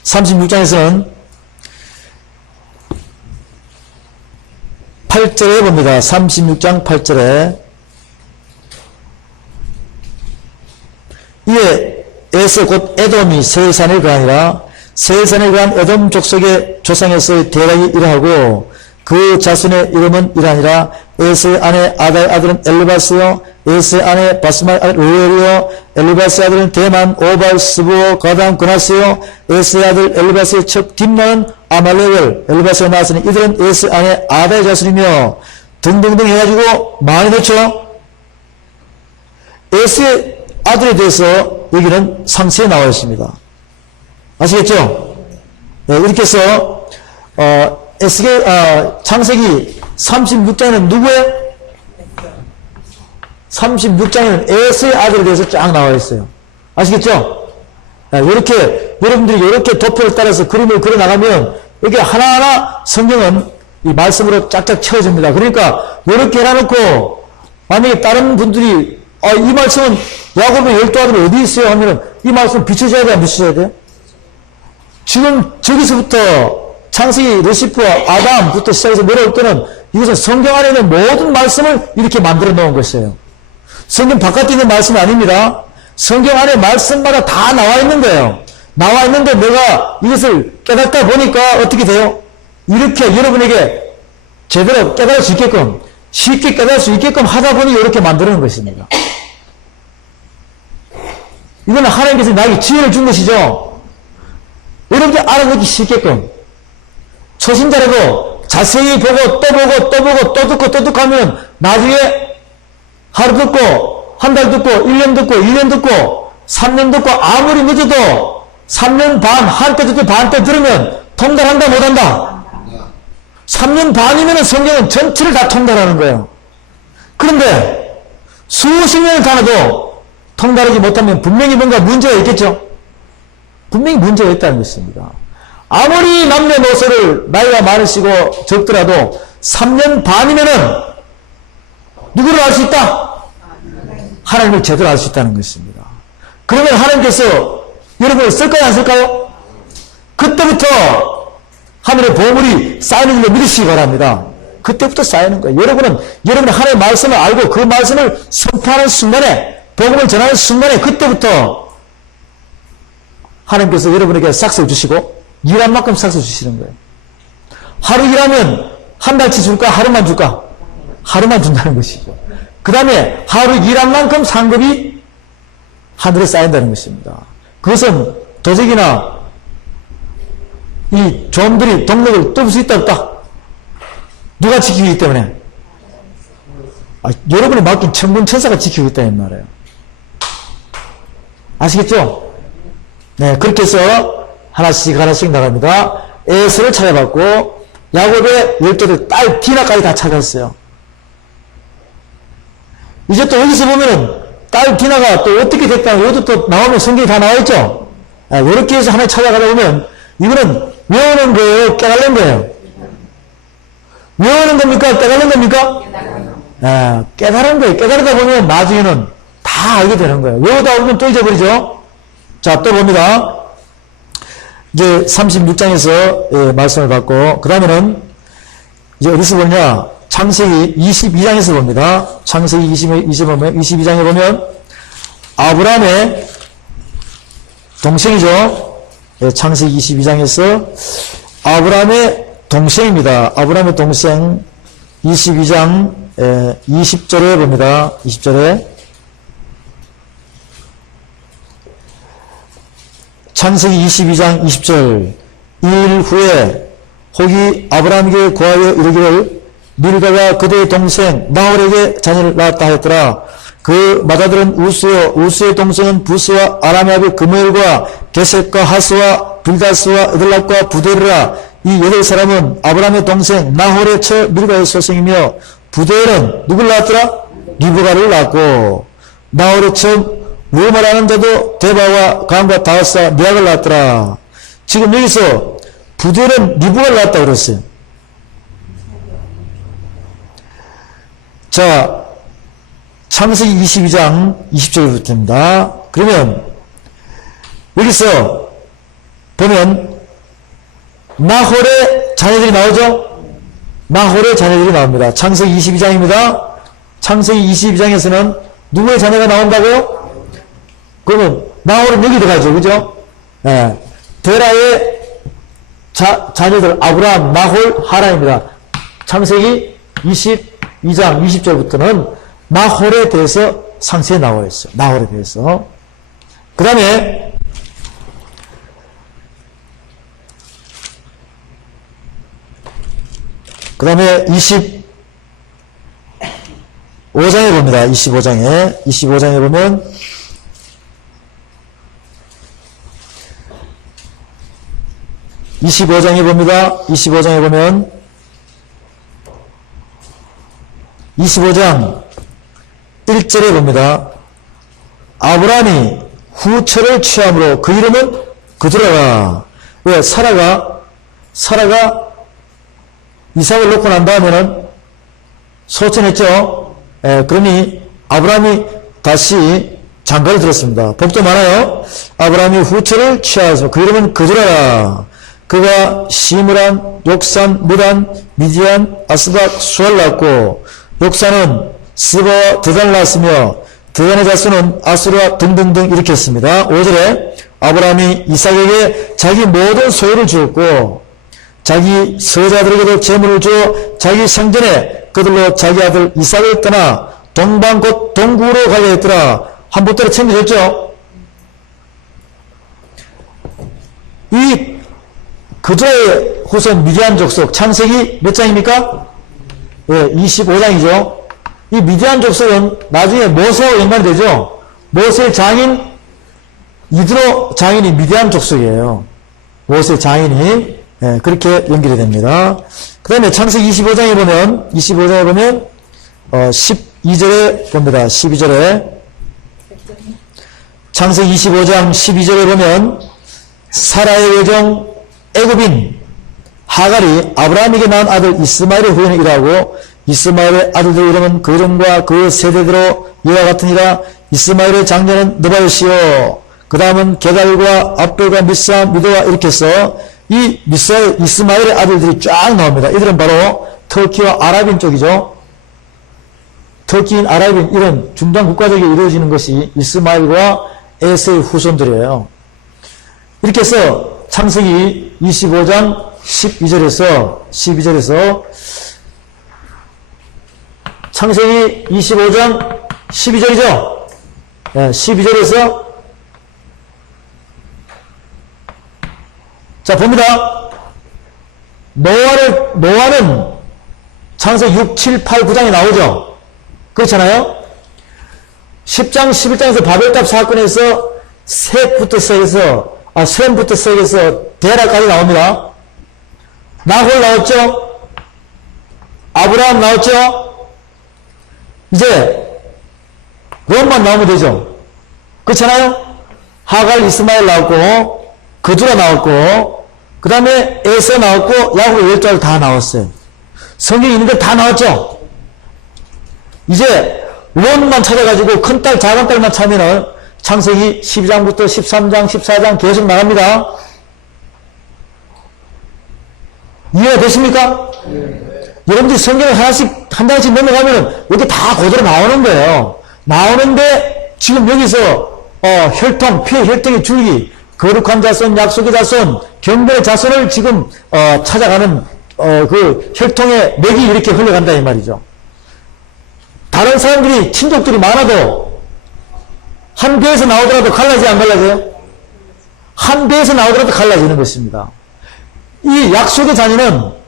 36장에서는 8절에 봅니다. 36장 8절에 이에 에서 곧 에돔이 세일산에 거하니라. 세일산에 거한 에돔 족속의 조상에서의 대락이 이러하고 그 자손의 이름은 이러하니라. 에스의 아내 아다의 아들은 엘르바스요 에스의 아내 바스마의 아들 우엘이요 엘르바스의 아들은 대만 오발 스부오 가담 그나스요 에스의 아들 엘르바스의 척 딥나는 아말렉을 엘르바스가 낳았으니 이들은 에스의 아내 아다의 자손이며 등등등 해가지고 많이 넣죠. 에스의 아들에 대해서 여기는 상세히 나와 있습니다. 아시겠죠? 네, 이렇게 해서 창세기 36장에는 누구의? 36장에는 에스의 아들에 대해서 쫙 나와 있어요. 아시겠죠? 이렇게 여러분들이 이렇게 도표를 따라서 그림을 그려 나가면 이게 하나하나 성경은 이 말씀으로 쫙쫙 채워집니다. 그러니까 이렇게 해놔놓고 만약에 다른 분들이 이 말씀은 야곱의 12아들이 어디 있어요? 하면은 이 말씀 비춰져야 돼요? 안 비춰져야 돼요? 지금 저기서부터 창세기 루시프와 아담부터 시작해서 내려올 때는 이것은 성경 안에 있는 모든 말씀을 이렇게 만들어 놓은 것이에요. 성경 바깥에 있는 말씀이 아닙니다. 성경 안에 말씀마다 다 나와 있는 거예요. 나와 있는데 내가 이것을 깨닫다 보니까 어떻게 돼요? 이렇게 여러분에게 제대로 깨달을 수 있게끔 쉽게 깨달을 수 있게끔 하다 보니 이렇게 만드는 것입니다. 이거는 하나님께서 나에게 지혜를 준 것이죠. 여러분들이 알아보기 쉽게끔 초신자라도 자세히 보고 또 보고 또 보고 또 듣고 또 듣고 하면 나중에 하루 듣고 한 달 듣고 1년 듣고 1년 듣고 3년 듣고 아무리 늦어도 3년 반 한때 듣고 반때 들으면 통달한다 못한다? 3년 반이면 성경은 전체를 다 통달하는 거예요. 그런데 수십 년을 다녀도 통달하지 못하면 분명히 뭔가 문제가 있겠죠? 분명히 문제가 있다는 것입니다. 아무리 남녀노소를 나이가 많으시고 적더라도 3년 반이면은 누구를 알 수 있다? 하나님을 제대로 알 수 있다는 것입니다. 그러면 하나님께서 여러분을 쓸까요? 안 쓸까요? 그때부터 하늘의 보물이 쌓이는 줄로 믿으시기 바랍니다. 그때부터 쌓이는 거예요. 여러분은 하나님의 말씀을 알고 그 말씀을 선포하는 순간에 복음을 전하는 순간에 그때부터 하나님께서 여러분에게 삭스를 주시고 일한 만큼 삭스 주시는 거예요. 하루 일하면 한 달치 줄까? 하루만 줄까? 하루만 준다는 것이죠. 그 다음에 하루 일한 만큼 상급이 하늘에 쌓인다는 것입니다. 그것은 도적이나 이 좀들이 동력을 뚫을 수 있다 없다? 누가 지키기 때문에? 여러분이 맡긴 천군 천사가 지키고 있다는 말이에요. 아시겠죠? 네, 그렇게 해서 하나씩 나갑니다. 에서를 찾아봤고 야곱의 12들 딸 디나까지 다 찾았어요. 이제 또 여기서 보면은 딸 디나가 또 어떻게 됐다는 것도 또 나오면 성경이 다 나와있죠. 이렇게 해서 하나 찾아가다 보면 이거는 외우는 거예요? 깨달는 거예요? 외우는 겁니까? 깨달는 겁니까? 깨달은 거예요. 깨달으다 보면 나중에는 다 알게 되는 거예요. 외우다 보면 또 잊어버리죠. 자, 또 봅니다. 이제 36장에서 말씀을 받고 그 다음에는 이제 어디서 보냐? 창세기 22장에서 봅니다. 창세기 22장에 보면 아브라함의 동생이죠. 창세기 22장에서 아브라함의 동생입니다. 아브라함의 동생 22장 20절에 봅니다. 20절에 창세기 22장 20절 이일 후에 혹이 아브라함에게 구하여 이르기를 밀가가 그대의 동생 나홀에게 자녀를 낳았다 하였더라. 그 맏아들은 우스요 우스의 동생은 부스와 아람의 아비 그무엘과 게셋과 하스와 빌다스와 에들랍과 부데르라. 이 8사람은 아브라함의 동생 나홀의 처 밀가의 소생이며 부데엘은 누굴 낳았더라? 리브가를 낳았고 나홀의 처 루마라는 자도 데바와 감과 다하스와 니악을 낳았더라. 지금 여기서 부데엘은 리브가를 낳았다고 그랬어요. 자, 창세기 22장 20절부터입니다. 그러면 여기서 보면 나홀의 자녀들이 나오죠? 나홀의 자녀들이 나옵니다. 창세기 22장입니다. 창세기 22장에서는 누구의 자녀가 나온다고요? 그러면 나홀은 여기 들어가죠. 그죠? 예. 데라의 자녀들 아브라함, 나홀, 하란입니다. 창세기 22장 20절부터는 나홀에 대해서 상세히 나와 있어요. 나홀에 대해서. 그 다음에 그 다음에 25장에 봅니다. 25장에 보면 봅니다. 25장에 보면 25장 1절에 봅니다. 아브라함이 후처를 취함으로 그 이름은 그두라라. 왜? 사라가 이삭을 놓고 난 다음에는 소천했죠. 그러니 아브라함이 다시 장가를 들었습니다. 복도 많아요. 아브라함이 후처를 취하여서 그 이름은 그두라라. 그가 시므란, 욕산, 무단, 미디안, 아스박, 수알 낳았고 욕산은 스바와 드단을 낳았으며 드단의 자손은 아수르와 등등등 일으켰습니다. 5절에 아브라함이 이삭에게 자기 모든 소유를 주었고 자기 서자들에게도 재물을 주어 자기 상전에 그들로 자기 아들 이삭을 떠나 동방 곧 동국으로 가게 했더라. 한복대로 챙겨줬죠. 이 그두라의 후손 미디안 족속 창세기 몇 장입니까? 예, 25장이죠. 이 미디안 족속은 나중에 모세와 연관이 되죠. 모세의 장인 이드로 장인이 미디안 족속이에요. 모세의 장인이 그렇게 연결이 됩니다. 그 다음에 창세기 25장에 보면 12절에 봅니다. 12절에 창세기 25장 12절에 보면 사라의 외종 애굽인 하갈이 아브라함에게 낳은 아들 이스마엘의 후손이 이라고 이스마엘의 아들들 이름은 그 이름과 그 세대대로 이와 같으니라. 이스마엘의 장녀는 느바요시요 그 다음은 게달과 압돌과 미사 미도와 이렇게 해서 이 이스마엘의 아들들이 쫙 나옵니다. 이들은 바로 터키와 아랍인 쪽이죠. 터키인 아랍인 이런 중동 국가적이 이루어지는 것이 이스마엘과 에서의 후손들이에요. 이렇게 해서 창세기 25장 12절에서 창세기 25장 12절이죠. 12절에서 자 봅니다. 노아는 창세기 6, 7, 8, 9장에 나오죠. 그렇잖아요. 10장, 11장에서 바벨탑 사건에서 셈부터 시작해서 데라까지 나옵니다. 나홀 나왔죠. 아브라함 나왔죠. 이제 롯만 나오면 되죠. 그렇잖아요. 하갈, 이스마엘 나왔고 그두라 나왔고 그 다음에 에서 나왔고 야곱의 12아들 다 나왔어요. 성경에 있는 데 다 나왔죠. 이제 롯만 찾아가지고 큰딸 작은딸만 찾으면 창세기 12장부터 13장 14장 계속 나갑니다. 이해가 되십니까? 여러분들이 성경을 한 장씩 넘어가면 여기 다 그대로 나오는 거예요. 나오는데 지금 여기서 혈통, 피의 혈통의 줄기, 거룩한 자손, 약속의 자손, 경배의 자손을 지금 찾아가는 그 혈통의 맥이 이렇게 흘러간다 이 말이죠. 다른 사람들이 친족들이 많아도 한 배에서 나오더라도 갈라져요, 안 갈라져요? 한 배에서 나오더라도 갈라지는 것입니다. 이 약속의 자녀는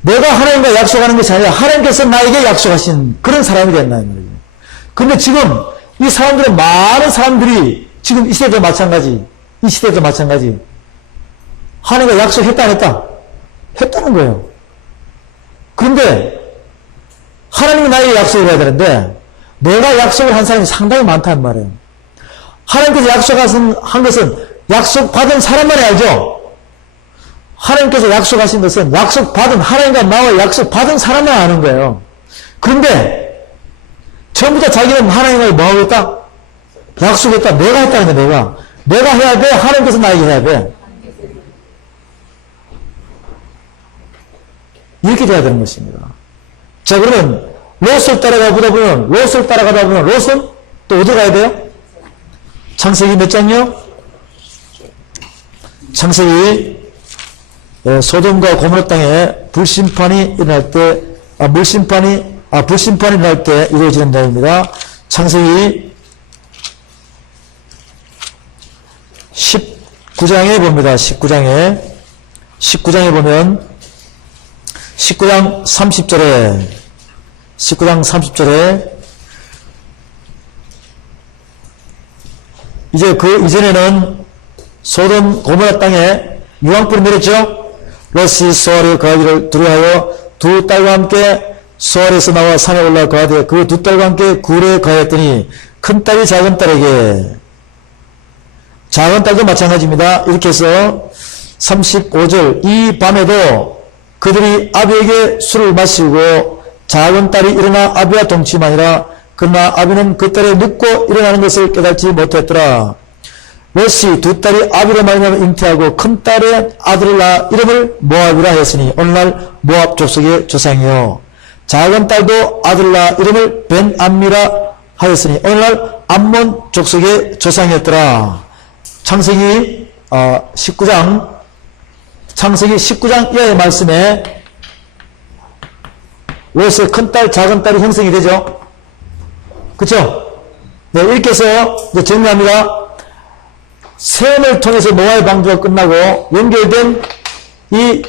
내가 하나님과 약속하는 것이 아니라 하나님께서 나에게 약속하신 그런 사람이 된다 이 말이죠. 근데 지금 이 사람들은 많은 사람들이 지금 이 시대도 마찬가지 하나님과 약속했다 안 했다? 했다는 거예요. 그런데 하나님이 나에게 약속을 해야 되는데 내가 약속을 한 사람이 상당히 많다는 말이에요. 하나님께서 약속한 것은 약속받은 사람만이 알죠. 하나님께서 약속하신 것은 약속받은 하나님과 나와 약속받은 사람만 아는 거예요. 그런데 전부 다 자기는 하나님과 뭐 하겠다? 약속했다. 내가 했다는 거야. 내가 해야 돼. 하나님께서 나에게 해야 돼. 이렇게 돼야 되는 것입니다. 자, 그러면 롯을 따라가다 보면 롯은 또 어디 가야 돼요? 창세기 몇 장요? 창세기 소돔과 고모라 땅에 불심판이 일어날 때, 불심판이 일어날 때 이루어지는 내용입니다. 창세기 19장에 봅니다. 19장에 보면 19장 30절에 이제 그 이전에는 소돔 고모라 땅에 유황불이 내렸죠. 롯이 소알의 거하기를 두려워하여 두 딸과 함께 소알에서 나와 산에 올라 거하되 그 두 딸과 함께 굴에 거하였더니 큰 딸이 작은 딸에게, 작은 딸도 마찬가지입니다. 이렇게 해서 35절, 이 밤에도 그들이 아비에게 술을 마시고 작은 딸이 일어나 아비와 동침하니라. 그러나 아비는 그 딸이 눕고 일어나는 것을 깨닫지 못했더라. 롯이 두 딸이 아비로 말미암아 잉태하고 큰 딸의 아들을 낳아 이름을 모압이라 했으니 오늘날 모압 족속의 조상이요, 작은 딸도 아들을 낳아 이름을 벤암미라 하였으니 오늘날 암몬 족속의 조상이었더라. 창세기 19장 이하의 말씀에 롯의 큰딸 작은 딸이 형성이 되죠. 그쵸? 네, 이렇게 해서 이제 정리합니다. 셈을 통해서 노아의 방주가 끝나고 연결된 이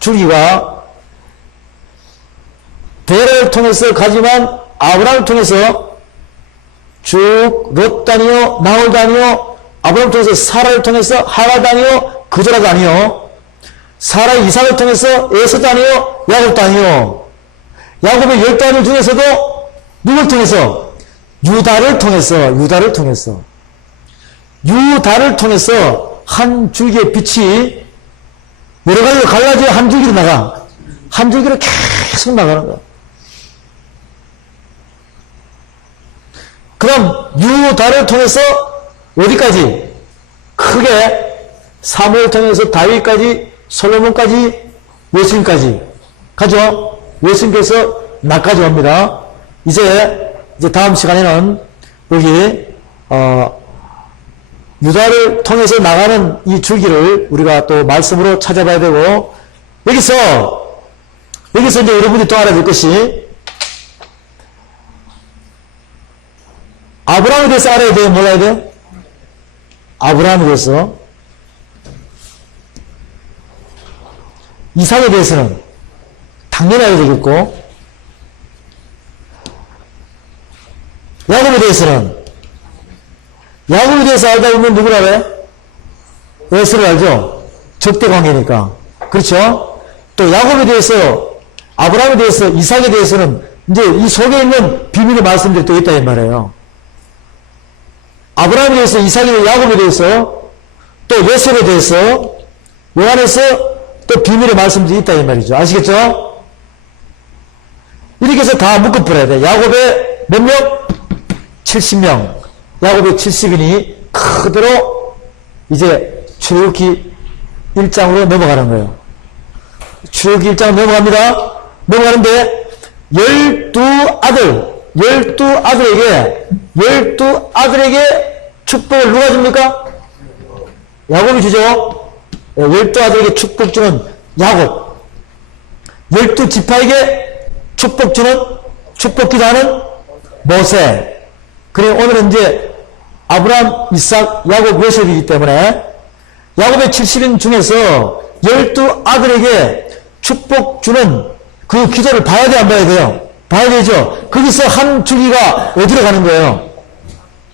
주기가 데라를 통해서 가지만 아브라함을 통해서 쭉 롯 다니요, 나홀 다니요, 아브라함을 통해서 사라를 통해서 하라 다니요, 그조라 다니요, 사라 이삭을 통해서 에서 다니요, 야곱 다니요, 야곱의 10아들 중에서도 누굴 통해서? 유다를 통해서 한 줄기의 빛이 여러 가지로 갈라져 한 줄기로 나가. 한 줄기로 계속 나가는 거야. 그럼 유다를 통해서 어디까지? 크게 사무엘 통해서 다윗까지, 솔로몬까지, 예수님까지 가죠. 예수님께서 나까지 옵니다. 이제 다음 시간에는 여기 유다를 통해서 나가는 이 줄기를 우리가 또 말씀으로 찾아봐야 되고, 여기서 이제 여러분이 또 알아야 될 것이, 아브라함에 대해서 알아야 돼요? 몰라야 돼요? 아브라함에 대해서. 이삭에 대해서는 당연히 알아야 되겠고, 야곱에 대해서 알다 보면 누구를 알아요? 에서를 알죠? 적대 관계니까. 그렇죠? 또 야곱에 대해서, 아브라함에 대해서, 이삭에 대해서는 이제 이 속에 있는 비밀의 말씀들이 또 있다 이 말이에요. 아브라함에 대해서, 이삭에 대해서, 야곱에 대해서, 또 요셉에 대해서, 요한에서 또 비밀의 말씀들이 있다 이 말이죠. 아시겠죠? 이렇게 해서 다 묶어버려야 돼. 야곱의 몇 명? 70명. 야곱의 70인이 그대로 이제 출애굽기 1장으로 넘어가는 거예요. 출애굽기 1장 넘어갑니다. 넘어가는데 12아들에게 축복을 누가 줍니까? 야곱이 주죠. 12아들에게 축복 주는 야곱. 12지파에게 축복 주는, 축복 기도하는 모세. 그리고 오늘은 이제 아브라함, 이삭, 야곱, 요셉이기 때문에 야곱의 70인 중에서 12아들에게 축복 주는 그 기도를 봐야 돼, 안 봐야 돼요? 봐야 되죠? 거기서 한 줄기가 어디로 가는 거예요?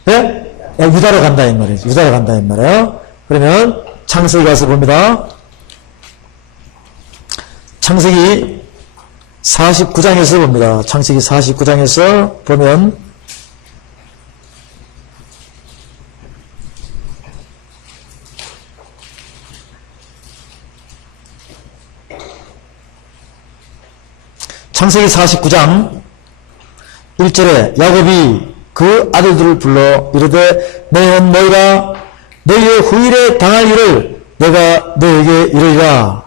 예? 유다로 간다, 이 말이에요. 유다로 간다, 이 말이에요. 그러면 창세기 가서 봅니다. 창세기 49장에서 봅니다. 창세기 49장에서 보면 창세기 49장 1절에 야곱이 그 아들들을 불러 이르되 너희는 너희라 너희의 후일에 당할 일을 내가 너희에게 이르리라.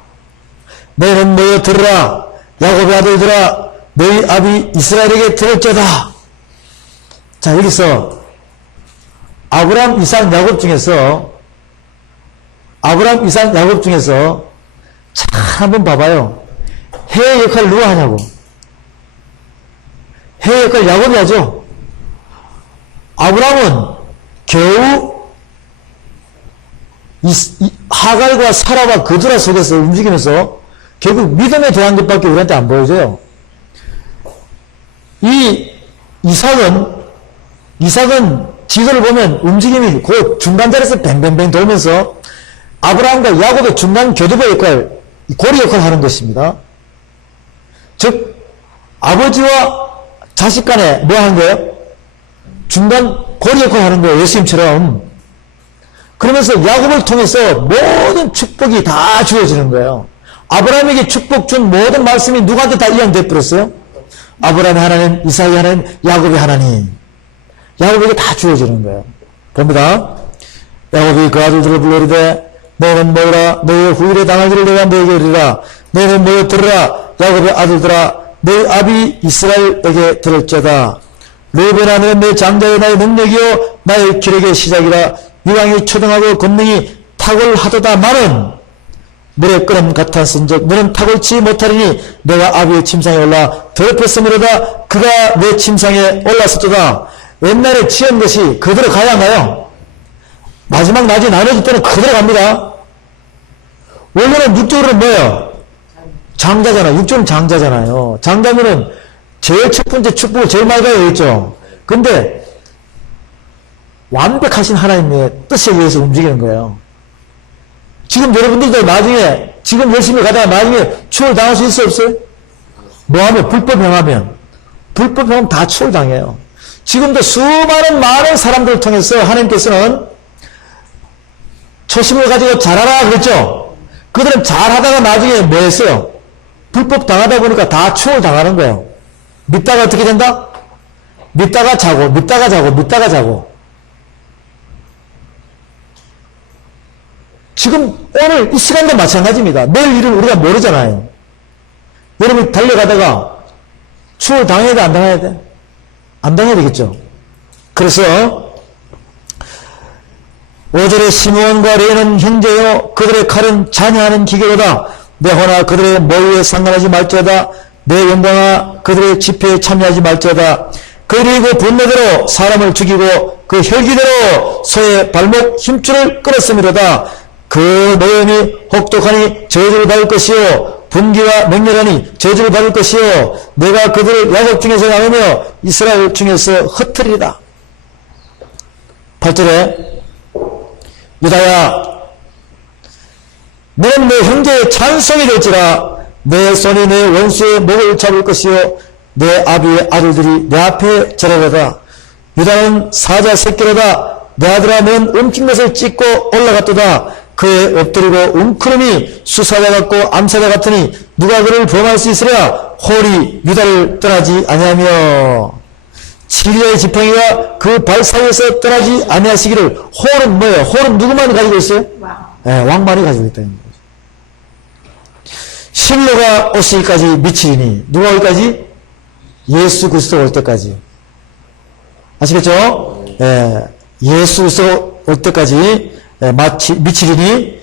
너희는 모여 들으라. 야곱의 아들들아, 너희 아비 이스라엘에게 들을지어다. 자, 여기서 아브라함, 이삭, 야곱 중에서 자, 한번 봐봐요. 해의 역할을 누가 하냐고. 해의 역할을 야곱이 하죠. 아브라함은 겨우 하갈과 사라와 그두라 속에서 움직이면서 결국 믿음에 대한 것밖에 우리한테 안 보여줘요. 이삭은 지도를 보면 움직임이 그 중간 자리에서 뱅뱅뱅 돌면서 아브라함과 야곱의 중간 교두보 역할, 고리 역할을 하는 것입니다. 즉, 아버지와 자식 간에 뭐 하는 거예요? 중간 고리 역할을 하는 거예요. 예수님처럼. 그러면서 야곱을 통해서 모든 축복이 다 주어지는 거예요. 아브라함에게 축복 준 모든 말씀이 누구한테 다 이양돼 버렸어요? 아브라함의 하나님, 이삭의 하나님, 야곱의 하나님. 야곱에게 다 주어지는 거예요. 봅니다. 야곱이 그 아들들을 불러이르되 너희는 모여라. 너희의 후일에 당하기를 내가 너희에게 이르리라. 너희는 모여 들으라. 야곱의 아들들아, 너희 아비 이스라엘에게 들을지어다. 르벤아, 너는 내 장자여 나의 능력이요 나의 기력의 시작이라. 유황이 초등하고 권능이 탁월하도다마는 물의 끓음 같았은즉 너는 탁월치 못하리니 내가 아비의 침상에 올라 더럽혔으므로다. 그가 내 침상에 올랐었도다. 옛날에 지은 것이 그대로 가야 하나요? 마지막 낮이 나눠질 때는 그대로 갑니다. 원래는 육적으로는 뭐예요? 장자잖아요. 육적은 장자잖아요. 장자면은 제일 첫 번째 축복을 제일 많이 가야 되겠죠. 근데 완벽하신 하나님의 뜻에 의해서 움직이는 거예요. 지금 여러분들도 나중에 지금 열심히 가다가 나중에 추월 당할 수 있어 없어요? 뭐하면? 불법 행하면 다 추월 당해요. 지금도 많은 사람들을 통해서 하나님께서는 초심을 가지고 잘하라 그랬죠. 그들은 잘하다가 나중에 뭐 했어요? 불법 당하다 보니까 다 추월 당하는 거예요. 믿다가 어떻게 된다? 믿다가 자고. 지금 오늘 이 시간도 마찬가지입니다. 내일 일을 우리가 모르잖아요. 여러분 달려가다가 추월 당해야 돼? 안 당해야 돼? 안 당해야 되겠죠. 그래서 5절에 시므온과 레위는 형제요 그들의 칼은 잔해하는 기계로다. 내 호나 그들의 모의에 상관하지 말지어다. 내 영광아 그들의 집회에 참여하지 말지어다. 그리고 분노대로 사람을 죽이고 그 혈기대로 소의 발목 힘줄을 끊었음이로다. 그 노염이 혹독하니 저주를 받을 것이요 분기가 맹렬하니 저주를 받을 것이요 내가 그들을 야곱 중에서 나누며 이스라엘 중에서 흩트리리다. 8절에 유다야 너는 내 형제의 찬송이 될지라. 내 손이 내 원수의 목을 잡을 것이요 내 아비의 아들들이 내 앞에 절하리다. 유다는 사자 새끼로다. 내 아들아 너는 움킨 것을 찢고 올라갔도다. 그의 엎드리고 웅크름이 수사자 같고 암사자 같으니 누가 그를 범할 수 있으랴. 홀이 유다를 떠나지 아니하며 시리아의 지팡이가 그 발 사이에서 떠나지 아니하시기를. 홀은 뭐예요? 홀은 누구만 가지고 있어요? 왕만이 가지고 있다는 거죠. 실로가 오시기까지 미치리니 누가 오기까지? 예수 그리스도 올 때까지. 아시겠죠? 예수 그리스도 올 때까지 미치리니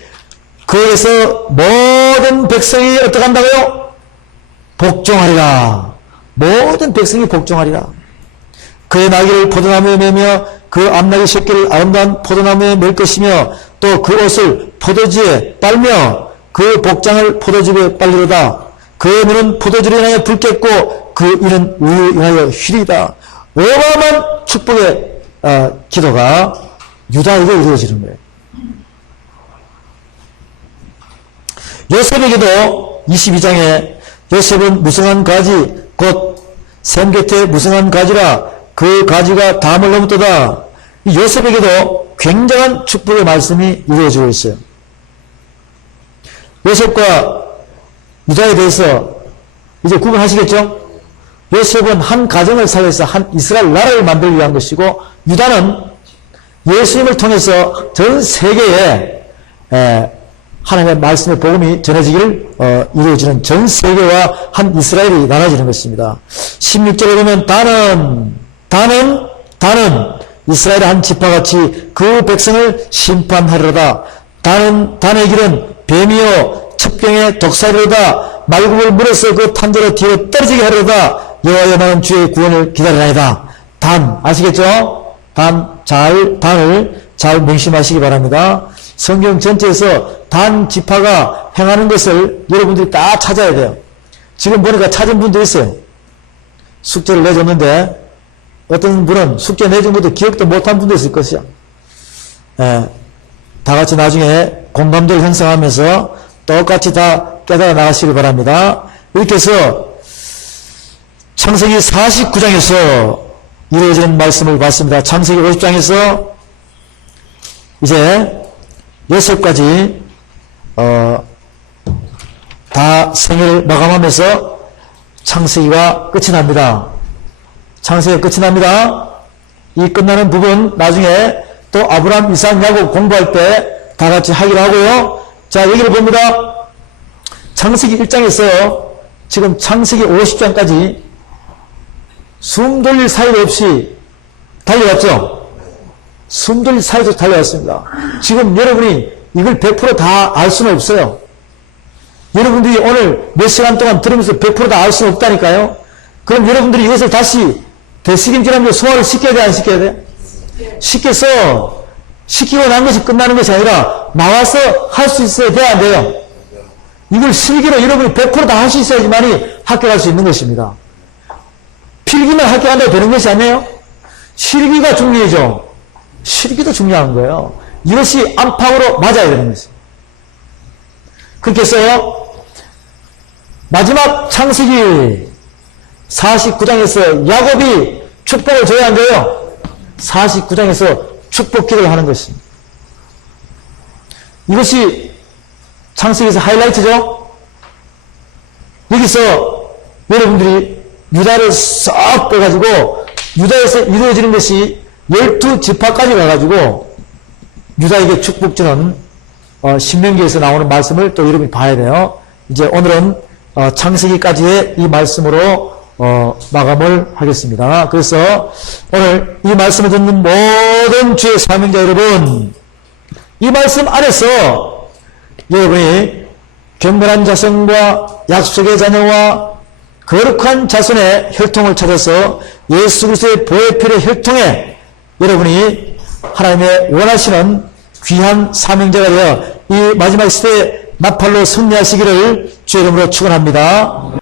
그에서 모든 백성이 어떻게 한다고요? 복종하리라. 모든 백성이 복종하리라. 그의 나귀를 포도나무에 매며 그 앞나귀 새끼를 아름다운 포도나무에 맬 것이며 또 그 옷을 포도지에 빨며 그 복장을 포도즙에 빨리로다. 그의 눈은 포도주를 인하여 붉겠고 그 이는 우유에 인하여 휘리다. 어마어마한 축복의 기도가 유다에게 이루어지는 거예요. 요셉에게도 22장에 요셉은 무성한 가지 곧 샘 곁에 무성한 가지라 그 가지가 담을 넘었도다. 요셉에게도 굉장한 축복의 말씀이 이루어지고 있어요. 요셉과 유다에 대해서 이제 구분하시겠죠? 요셉은 한 가정을 살려서 한 이스라엘 나라를 만들기 위한 것이고 유다는 예수님을 통해서 전 세계에 하나님의 말씀의 복음이 전해지길 이루어지는 전 세계와 한 이스라엘이 나눠지는 것입니다. 16절에 보면 다는 이스라엘의 한 지파같이 그 백성을 심판하리로다. 단의 길은 뱀이요 첩경의 독사리로다. 말굽을 물어서 그 탄대로 뒤로 떨어지게 하리로다. 여호와 여호와는 주의 구원을 기다리나이다. 단 아시겠죠? 단을 잘 명심하시기 바랍니다. 성경 전체에서 단 지파가 행하는 것을 여러분들이 다 찾아야 돼요. 지금 보니까 찾은 분도 있어요. 숙제를 내줬는데 어떤 분은 숙제 내준 것도 기억도 못한 분도 있을 것이야. 다 같이 나중에 공감대를 형성하면서 똑같이 다 깨달아 나가시길 바랍니다. 이렇게 해서 창세기 49장에서 이루어지는 말씀을 봤습니다. 창세기 50장에서 이제 6가지 다 생애를 마감하면서 창세기가 끝이 납니다. 창세기가 끝이 납니다. 이 끝나는 부분 나중에 또 아브라함, 이삭, 야곱 공부할 때 다 같이 하기로 하고요. 자, 여기를 봅니다. 창세기 1장에서 지금 창세기 50장까지 숨 돌릴 사이도 없이 달려왔죠? 숨 돌릴 사이도 달려왔습니다. 지금 여러분이 이걸 100% 다 알 수는 없어요. 여러분들이 오늘 몇 시간 동안 들으면서 100% 다 알 수는 없다니까요. 그럼 여러분들이 이것을 다시 되새김질하면서 소화를 시켜야 돼, 안 시켜야 돼? 시켜서 시키고 난 것이 끝나는 것이 아니라 나와서 할 수 있어야 돼야 안 돼요? 이걸 실기로 여러분이 100% 다 할 수 있어야지만이 합격할 수 있는 것입니다. 필기만 합격한다고 되는 것이 아니에요? 실기가 중요하죠. 실기도 중요한 거예요. 이것이 안팎으로 맞아야 되는 것입니다. 그렇게 해서 마지막 창세기 49장에서 야곱이 축복을 줘야 안 돼요? 49장에서 축복 기도를 하는 것입니다. 이것이 창세기에서 하이라이트죠? 여기서 여러분들이 유다를 싹 빼가지고 유다에서 이루어지는 것이 12지파까지 가가지고 유다에게 축복 주는 신명기에서 나오는 말씀을 또 여러분이 봐야 돼요. 이제 오늘은 창세기까지의 이 말씀으로 마감을 하겠습니다. 그래서 오늘 이 말씀을 듣는 모든 주의 사명자 여러분, 이 말씀 안에서 여러분이 경건한 자손과 약속의 자녀와 거룩한 자손의 혈통을 찾아서 예수 그리스도의 보혈 피의 혈통에 여러분이 하나님의 원하시는 귀한 사명자가 되어 이 마지막 시대에 나팔로 승리하시기를 주의 이름으로 축원합니다.